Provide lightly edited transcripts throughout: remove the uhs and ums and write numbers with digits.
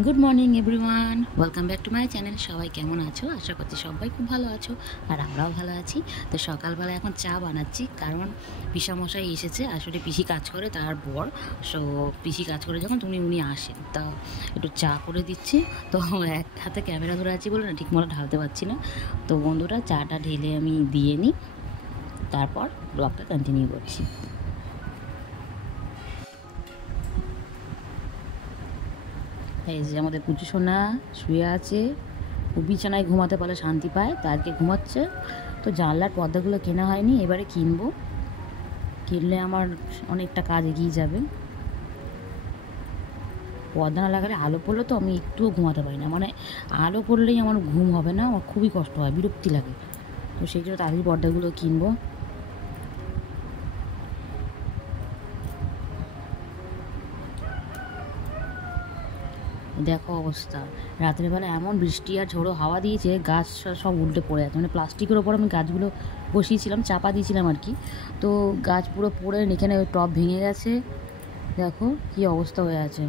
Good morning everyone, welcome back to my channel. সবাই কেমন আছো? আশা করছি সবাই খুব ভালো আছো, আর আমরাও ভালো আছি। তো সকালবেলা এখন চা বানাচ্ছি, কারণ পিসামশাই এসেছে। আসলে পিসি কাজ করে, তার বর। সো পিসি কাজ করে যখন উনি আসেন, তা একটু চা করে দিচ্ছি। তো এক হাতে ক্যামেরা ধরে আছি বলে না ঠিকমতো ঢালতে পারছি না। তো বন্ধুরা, চাটা ঢেলে আমি দিয়ে নিই, তারপর ব্লগটা কন্টিনিউ করছি। এই যে আমাদের পুচু সোনা শুয়ে আছে, ও বিছানায় ঘুমাতে পারলে শান্তি পায়, তা আজকে ঘুমাচ্ছে। তো জানলার পর্দাগুলো কেনা হয়নি, এবারে কিনবো। কিনলে আমার অনেকটা কাজ এগিয়ে যাবে। পর্দা না লাগালে আলো পড়লে তো আমি একটুও ঘুমাতে পারি না, মানে আলো পড়লেই আমার ঘুম হবে না, আমার খুবই কষ্ট হয়, বিরক্তি লাগে। তো সেই জন্য তাড়াতাড়ি পর্দাগুলো কিনবো। দেখো অবস্থা, রাতের বেলা এমন বৃষ্টি আর ঝোড়ো হাওয়া দিয়েছে, গাছ সব উল্টে পড়ে আছে। মানে প্লাস্টিকের ওপর আমি গাছগুলো বসিয়েছিলাম, চাপা দিয়েছিলাম আর কি। তো গাছ পুরো পড়ে এখানে টব ভেঙে গেছে। দেখো কি অবস্থা হয়ে আছে।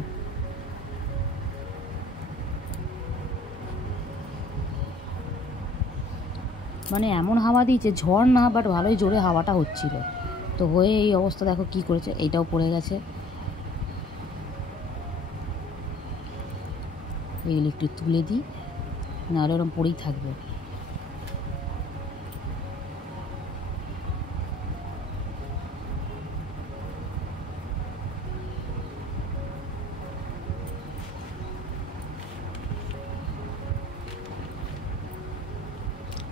মানে এমন হাওয়া দিয়েছে, ঝড় না, বাট ভালোই জোরে হাওয়াটা হচ্ছিল। তো হয়ে এই অবস্থা, দেখো কি করেছে, এইটাও পড়ে গেছে। এইগুলো একটু তুলে দিই, নাহলে ওরকম পড়েই থাকবে।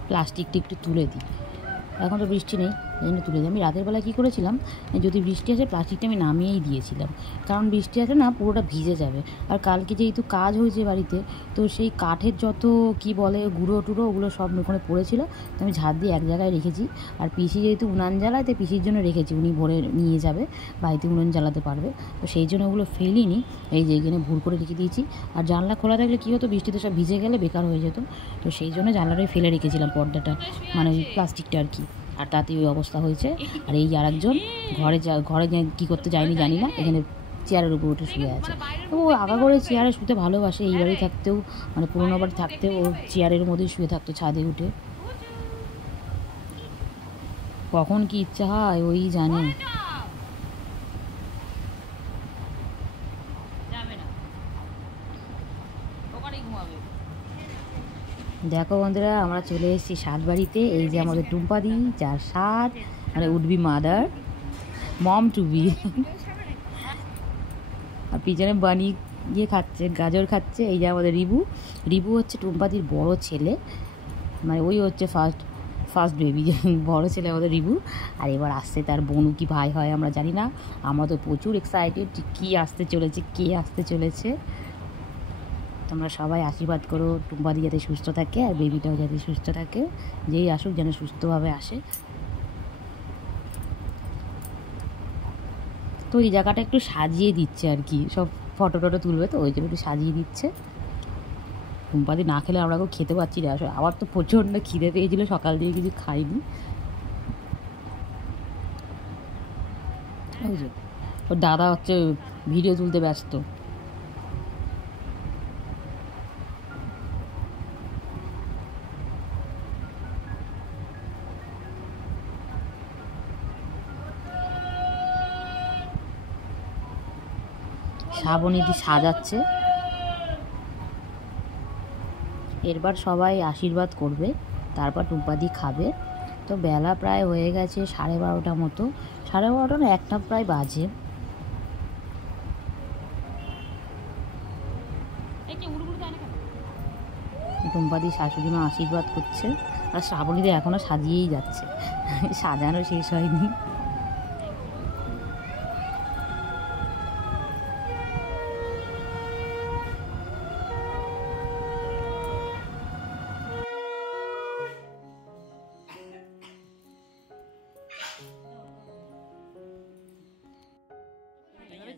প্লাস্টিকটা একটু তুলে দিই, এখন তো বৃষ্টি নেই, এই জন্য তুলে দিই। আমি রাতের বেলা কী করেছিলাম, যদি বৃষ্টি আসে প্লাস্টিকটা আমি নামিয়েই দিয়েছিলাম, কারণ বৃষ্টি আসে না পুরোটা ভিজে যাবে। আর কালকে যেহেতু কাজ হয়েছে বাড়িতে, তো সেই কাঠের যত কি বলে গুঁড়ো টুড়ো, ওগুলো সব ওখানে পড়েছিল। তো আমি ঝাড় দিয়ে এক জায়গায় রেখেছি। আর পিসি যেহেতু উনান জ্বালায়, তো পিসির জন্য রেখেছি, উনি ভরে নিয়ে যাবে, বাড়িতে উনুন জ্বালাতে পারবে। তো সেই জন্য ওগুলো ফেলিনি, এই যে এখানে ভুর করে রেখে দিয়েছি। আর জানলা খোলা থাকলে কী হতো, বৃষ্টিতে সব ভিজে গেলে বেকার হয়ে যেত। তো সেই জন্য জানলাটাই ফেলে রেখেছিলাম, পর্দাটা, মানে ওই প্লাস্টিকটা আর কি। আর তাতে ওই অবস্থা হয়েছে। আর এই আরেকজন ঘরে কী করতে যায়নি জানি না, এখানে চেয়ারের উপর উঠে শুয়ে আছে। তো ও আগা করে চেয়ারে শুতে ভালোবাসে, এই বাড়ি থাকতেও, মানে পুরোনো বাড়ি থাকতেও ও চেয়ারের মধ্যেই শুয়ে থাকতো, ছাদে উঠে। কখন কি ইচ্ছা হয় ওই জানে। দেখো বন্ধুরা, আমরা চলে এসেছি সাত বাড়িতে। এই যে আমাদের টুম্পাদি, যার সাত, মানে would be mother, mom to be. আর পিছনে বানি গিয়ে খাচ্ছে, গাজর খাচ্ছে। এই যে আমাদের রিবু। রিবু হচ্ছে টুম্পাদির বড় ছেলে, মানে ওই হচ্ছে ফার্স্ট ফার্স্ট বেবি। বড় ছেলে আমাদের রিবু। আর এবার আসছে তার বোনু, কি ভাই হয় আমরা জানি না। আমরা তো প্রচুর এক্সাইটেড, কী আসতে চলেছে, কে আসতে চলেছে। তোমরা সবাই আশীর্বাদ করো, টুম্পাদি যাতে সুস্থ থাকে, আর বেবিটাও যাতে সুস্থ থাকে। যেই আসুক যেন সুস্থভাবে আসে। তো এই জায়গাটা একটু সাজিয়ে দিচ্ছে আর কি, সব ফটো টটো তুলবে, তো ওই জন্য একটু সাজিয়ে দিচ্ছে। টুম্পাদি না খেলে আমরা কেউ খেতে পাচ্ছি না। আসলে আবার তো প্রচণ্ড খিদে পেয়েছিল, সকাল দিয়ে কিছু খাইনি। ওই যে ওর দাদা হচ্ছে ভিডিও তুলতে ব্যস্ত। শ্রাবণীদি সাজাচ্ছে। এরবার সবাই আশীর্বাদ করবে, তারপর টুম্পাদি খাবে। তো বেলা প্রায় হয়ে গেছে 12:30 মতো, 12:30 না, 1টা প্রায় বাজে। টুম্পাদি শাশুড়ি মা আশীর্বাদ করছে, আর শ্রাবণীদি এখনও সাজিয়েই যাচ্ছে, সাজানো শেষ হয়নি।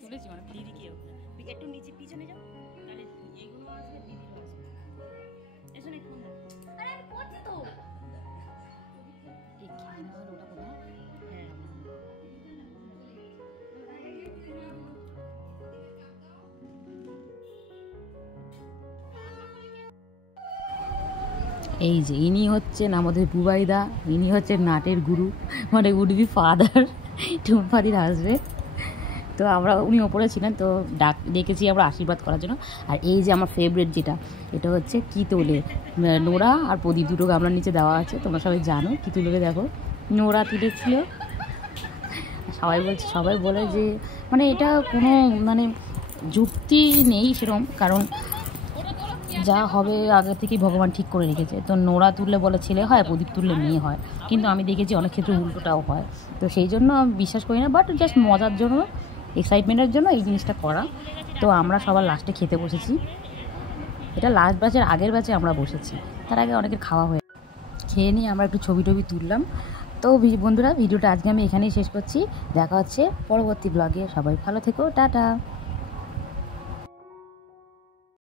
তুলেছি মানে দিদিকে একটু নিচে পিছনে যাও, তাহলে এইগুলো আসবে, দিদিও আসবে। এসো না, ফোন দাও। আরে আমি করছি তো। এই ক্যামেরা ওটা কোথায়? হ্যাঁ, এই যে ইনি হচ্ছেন আমাদের বুবাইদা, ইনি হচ্ছেন নাটের গুরু, মানে উড বি ফাদার, টুম্পাদির হাসবেন্ড। তো আমরা উনি ওপরে ছিলেন, তো ডেকেছি আমরা আশীর্বাদ করার জন্য। আর এই যে আমার ফেভারিট যেটা, এটা হচ্ছে কি তোলে, নোরা আর প্রদীপ দুটো গামলার নিচে দেওয়া আছে, তোমরা সবাই জানো কি তুলে। দেখো নোরা তুলেছিল, সবাই বলে যে মানে এটা কোনো মানে যুক্তি নেই সেরকম, কারণ যা হবে আগে থেকেই ভগবান ঠিক করে রেখেছে। তো নোরা তুললে বলে ছেলে হয়, প্রদীপ তুললে মেয়ে হয়, কিন্তু আমি দেখেছি অনেক ক্ষেত্রে উল্টোটাও হয়। তো সেই জন্য আমি বিশ্বাস করি না, বাট জাস্ট মজার জন্য, এক্সাইটমেন্টের জন্য এই জিনিসটা করা। তো আমরা সবার লাস্টে খেতে বসেছি, এটা লাস্ট ব্যাচের আগের ব্যাচে আমরা বসেছি, তার আগে অনেকের খাওয়া হয়ে খেয়ে নিয়ে আমরা একটু ছবি টবি তুললাম। তো বন্ধুরা, ভিডিওটা আজকে আমি এখানেই শেষ করছি, দেখা হচ্ছে পরবর্তী ব্লগে। সবাই ভালো থেকো, টাটা।